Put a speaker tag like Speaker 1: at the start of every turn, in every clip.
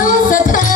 Speaker 1: Sunset.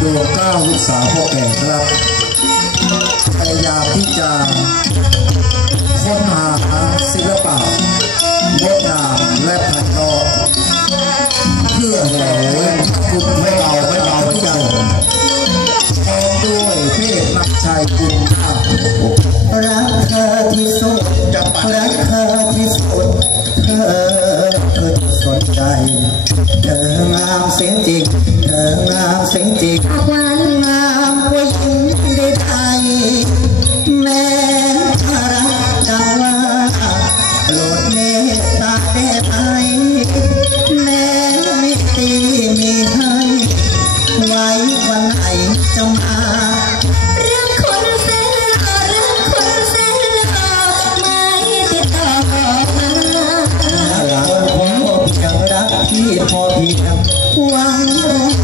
Speaker 2: ดวงก้าวลูกสาวพ่อแก่ครับพยายามที่จะค้นหาศิลปะงดงามและพันธอเพื่อแหวนคุณไม่เบาไม่เบาไม่เบาพร้อมด้วยเพศมักชายคุณค่ะ
Speaker 3: รักเธอที่สุดร
Speaker 4: ักเ
Speaker 3: ธอที่สุดเธอเธอที่สนใจ เธองามเสียงจริง สียงจีบ
Speaker 1: หวานง
Speaker 3: ามกว่งหญิงใดๆแม่ถ้ารักจะว่าโปรดเมตตาแก่ไทยแม้มิตีมีให้ไว้วันไหนจะมาพี่พอเพียงหวังรอ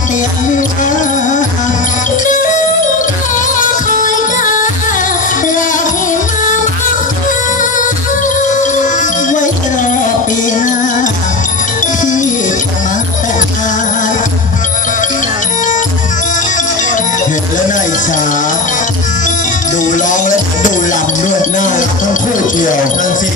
Speaker 4: เห็นแล้วน่าอิจฉาดูร้องและดูลำด้วยน่าทั้งคู่เกี่ยวนั่นสิ